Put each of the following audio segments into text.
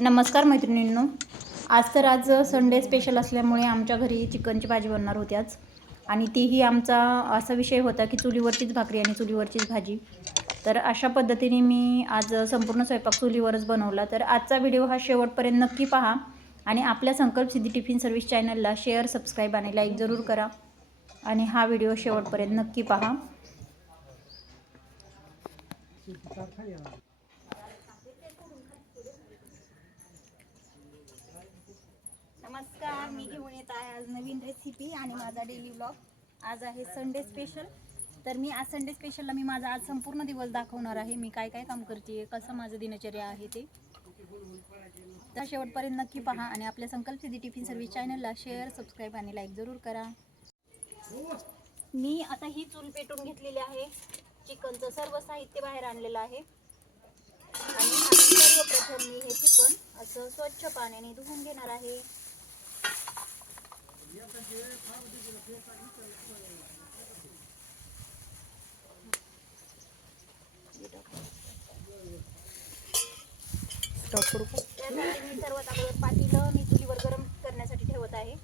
नमस्कार मैत्रिणींनो, आज संडे स्पेशल असल्यामुळे आमच्या घरी चिकनची भाजी बनणार होती आज. आणि तीही आमचा असा विषय होता की चुलीवरचीच भाकरी आणि चुलीवरचीच भाजी. तर अशा पद्धतीने मी आज संपूर्ण स्वयंपाक चुलीवरच बनवला. तर आजचा व्हिडिओ हा शेवटपर्यंत नक्की पहा आणि आपल्या संकल्प सिद्धी टिफिन सर्व्हिस चॅनलला शेअर, सबस्क्राईब आणि लाईक जरूर करा आणि हा व्हिडिओ शेवटपर्यंत नक्की पहा. नमस्कार, मी घेऊन येत आहे आज नवीन रेसिपी आणि माझा डेली व्लॉग. आज आहे संडे स्पेशल. तर मी आज संडे स्पेशलला माझा आज संपूर्ण दिवस दाखवणार आहे. मी काय काय काम करते, कसं माझं दिनचर्या आहे ते. तर शेवटपर्यंत नक्की पहा आणि आपल्या संकल्प सिद्धी टिफिन सर्व्हिस चॅनलला शेअर, सबस्क्राईब आणि लाईक जरूर करा. मी आता ही चूल पेटून घेतलेली आहे. चिकनचं सर्व साहित्य बाहेर आणलेलं आहे आणि सर्वप्रथम मी हे चिकन असं स्वच्छ पाण्याने धुवून घेणार आहे. त्यासाठी मी सर्वात अगोदर पातेलं मी चुलीवर गरम करण्यासाठी ठेवत आहे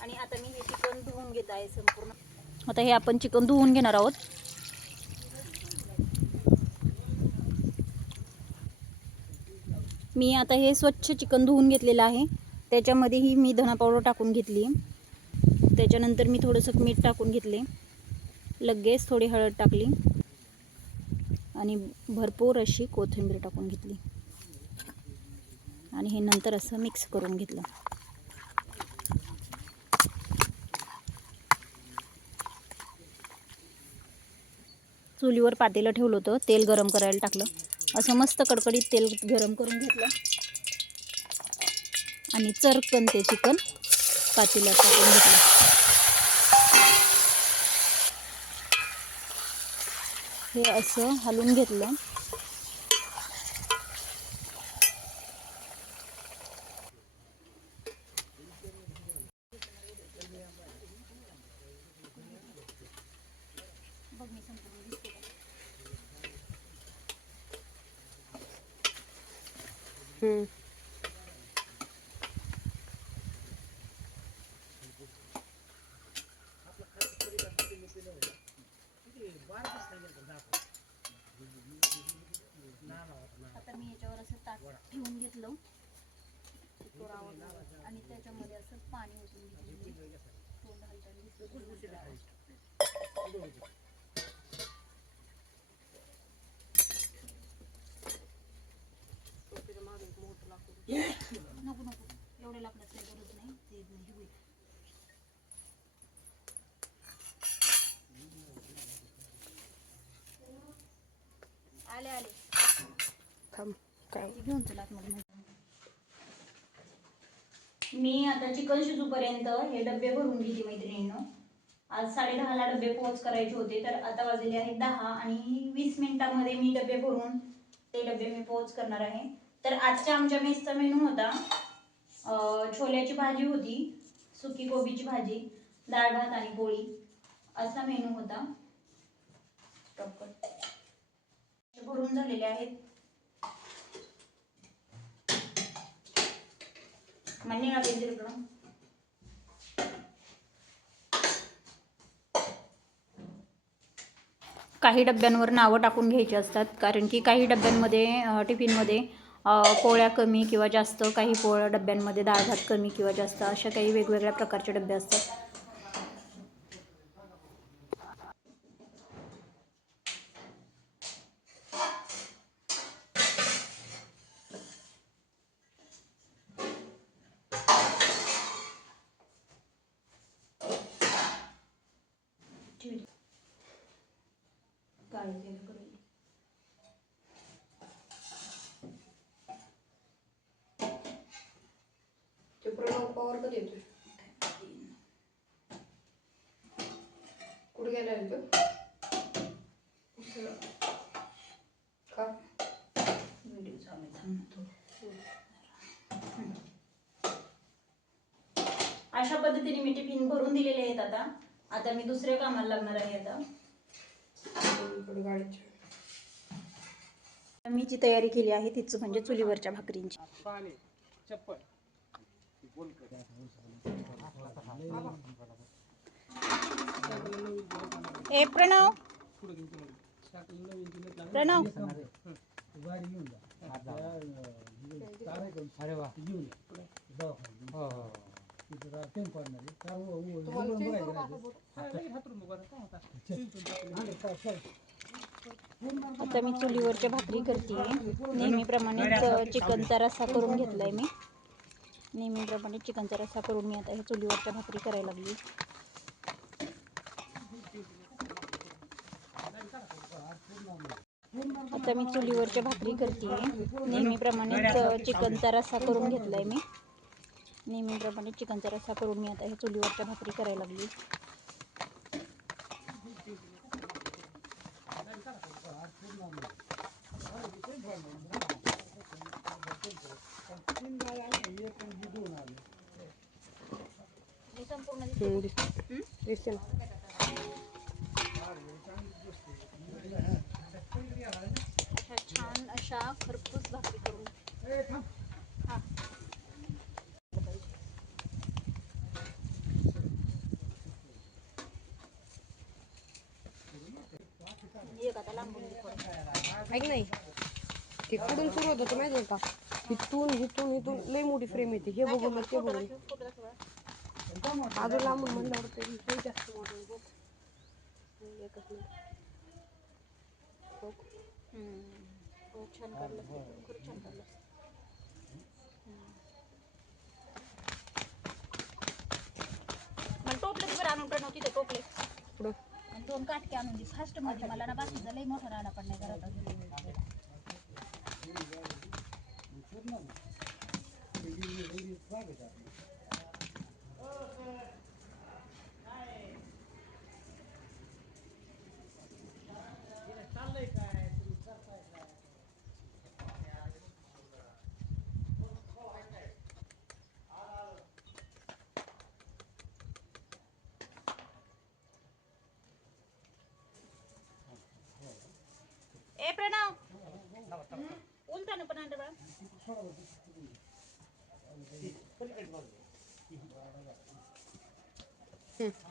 आणि आता मी हे चिकन धुवून घेत आहे संपूर्ण. आता हे आपण चिकन धुवून घेणार आहोत. मी आता हे स्वच्छ चिकन धुवून घेतलेलं आहे. त्याच्यामध्येही मी धना पावडर टाकून घेतली. त्याच्यानंतर मी थोडंसं मीठ टाकून घेतले. लगेच थोडी हळद टाकली आणि भरपूर अशी कोथिंबीर टाकून घेतली आणि हे नंतर असं मिक्स करून घेतलं. चुलीवर पातेलं ठेवलं होतं, तेल गरम करायला टाकलं. असं मस्त कडकडीत तेल गरम करून घेतलं आणि चरकन ते चिकन पातेल्यात टाकून घेतलं. हे असं हलवून घेतलं. आता मी याच्यावर असं ताट ठेवून घेतलं आणि त्याच्यामध्ये असं पाणी ओतून घेतलं. नको नको एवढ्या लाकडात काही गरज नाही, ते होईल. आले आले थांब काय घेऊन चला आतमध्ये. मी आता चिकन शिजूपर्यंत हे डबे भरून घेते मैत्रिणींनो. आज 10:30ला डबे पोहोच करायचे होते, तर आता वाजले आहेत 10 आणि 20 मिनिटांमध्ये मी डबे भरून ते डबे मी पोहोच करणार आहे. तर आजच्या आमच्या मेसचा मेनू होता छोल्याची भाजी होती, सुकी कोबीची भाजी, डाळ भात आणि पोळी असा मेनू होता. भरून झालेले आहेत. काही डब्यांवर नावं टाकून घ्यायची असतात, कारण की काही डब्यांमध्ये टिफिनमध्ये पोळ्या कमी किंवा जास्त, काही डब्यांमध्ये डाळ भात कमी किंवा जास्त, अशा काही वेगवेगळ्या प्रकारचे डबे असतात. पॉवर कधी येतोय? कुठे गेला तो? का व्हिडिओ चालू थांबतो. अशा पद्धतीने मी टिफिन भरून दिलेले आहेत. आता मी दुसऱ्या कामाला लागणार आहे. आता गाडीच्या मी जी तयारी केली आहे तीच म्हणजे चुलीवरच्या भाकरींची. ए प्रणव, प्रणव, अरे वा. आता मी चुलीवरच्या भाकरी करते. नेहमीप्रमाणेच चिकनचा रस्सा करून घेतलाय मी. नेहमीप्रमाणे चिकनचा रस्सा करून मी आता हे चुलीवरच्या भाकरी करायला लागली. आता मी चुलीवरच्या भाकरी करते. नेहमीप्रमाणेच चिकनचा रस्सा करून घेतलाय मी. नेहमीप्रमाणे चिकनचा रस्सा करून मी आता हे चुलीवरच्या भाकरी करायला लागली. छान अशा खरपूस भाकरी करून हा एक आता लांबून ऐक नाही ते कुठून सुरू होतं तर माहिती आहे का? इथून लई मोठी फ्रेम येते. हे बघून ते बघून अजून लांबून म्हणल्यावर ते लई जास्त मोठं बघ. एकच मिनिट. हो छान काढलं, खूप छान काढलं. मला टोपलेच बरं आणून नव्हती ते टोपले पुढं आणि 2 काटके आणून दे फास्ट मध्ये. मला ना बाकीचा लई मोठा राडा पडलाय घरात. ए प्रणव, उलटानं पण आणलं बा.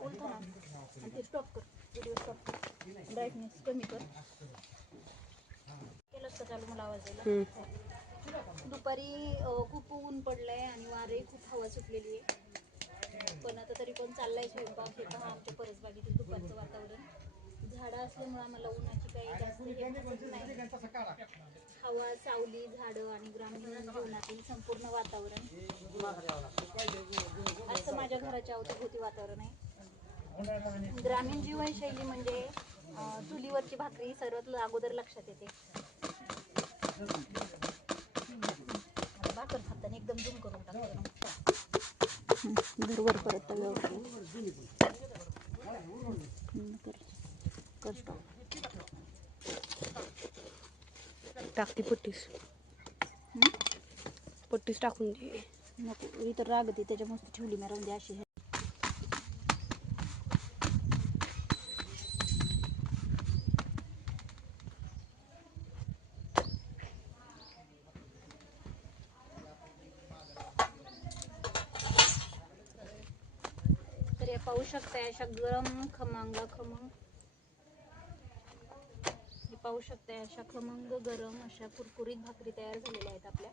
उलटानं आणि ते स्टॉप कर, व्हिडिओ स्टॉप कर, ब्राईटनेस कमी कर. केलंच का चालू? मला आवाज द्यायला. दुपारी खूप ऊन पडलंय आणि वारे खूप हवा सुटलेली आहे. पण आता तरी पण चाललाय स्वयंपाक. हे पहा आमच्या परसबागेतील दुपारचं वातावरण. झाडं असल्यामुळे आम्हाला उन्हाची काही जास्त हे नाही. हवा, सावली, झाडं आणि ग्रामीण जीवनातील संपूर्ण वातावरण असं माझ्या घराच्या अवतीभोवती वातावरण आहे. ग्रामीण जीवनशैली म्हणजे चुलीवरची भाकरी सर्वात अगोदर लक्षात येते. भाकर खाताना एकदम झूम करून टाकतो. बरोबर परत टाकती पट्टीस टाकून दे. नको इथं रागते त्याच्या मस्त ठेवली मी राहून दे अशी. तर हे पाहू शकताय अशा गरम खमंग हे पाहू शकताय अशा खमंग गरम अशा कुरकुरीत भाकरी तयार झालेल्या आहेत आपल्या.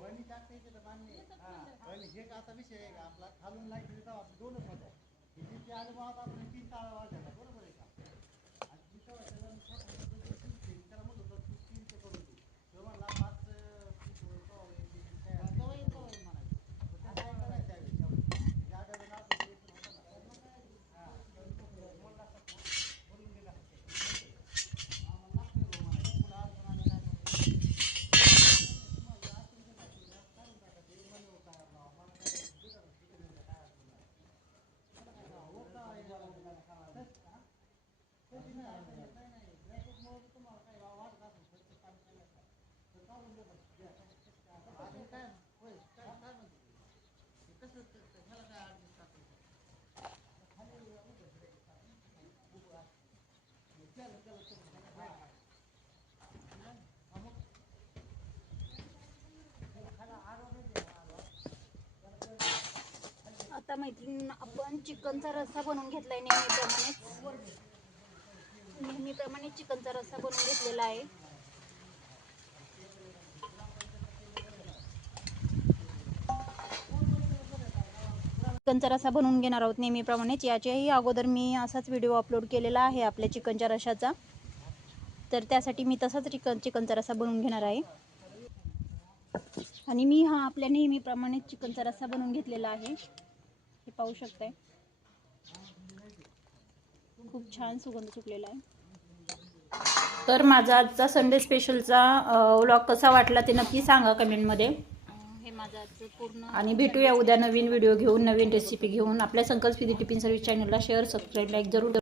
मनी टाकता येते तर मान्य पण हे का आता विषय आहे का आपला खालून लाईट दोनच होत्या तिथे अनुभवात आपण 3 ताळा वाजवला बरोबर आहे का आणि तिथं त्याला त्याला म्हणत होतं तू 3 ते करून दे तेव्हा 5 आता मैत्रीण आपण चिकनचा रस्सा बनवून घेतलाय नेहमीप्रमाणे चिकनचा रस्सा बनवून घेतलेला आहे. चिकनचा रस्सा बनवून घेणार आहोत नेहमीप्रमाणेच. याच्याही अगोदर मी असाच व्हिडिओ अपलोड केलेला आहे आपल्या चिकनच्या रश्शाचा, तर त्यासाठी मी तसाच चिकनचा रस्सा बनवून घेणार आहे. आणि मी हा आपल्या नेहमीप्रमाणे चिकनचा रस्सा बनवून घेतलेला आहे. हे पाहू शकताय, खूप छान सुगंध सुटलेला आहे. तर माझा आजचा संडे स्पेशलचा व्लॉग कसा वाटला ते नक्की सांगा कमेंटमध्ये. हे माझं आजचं पूर्ण, आणि भेटूया उद्या नवीन व्हिडिओ घेऊन, नवीन रेसिपी घेऊन. आपल्या संकल्प विधी टिफिन सर्व्हिस चॅनलला शेअर, सबस्क्राईब, लाईक जरूर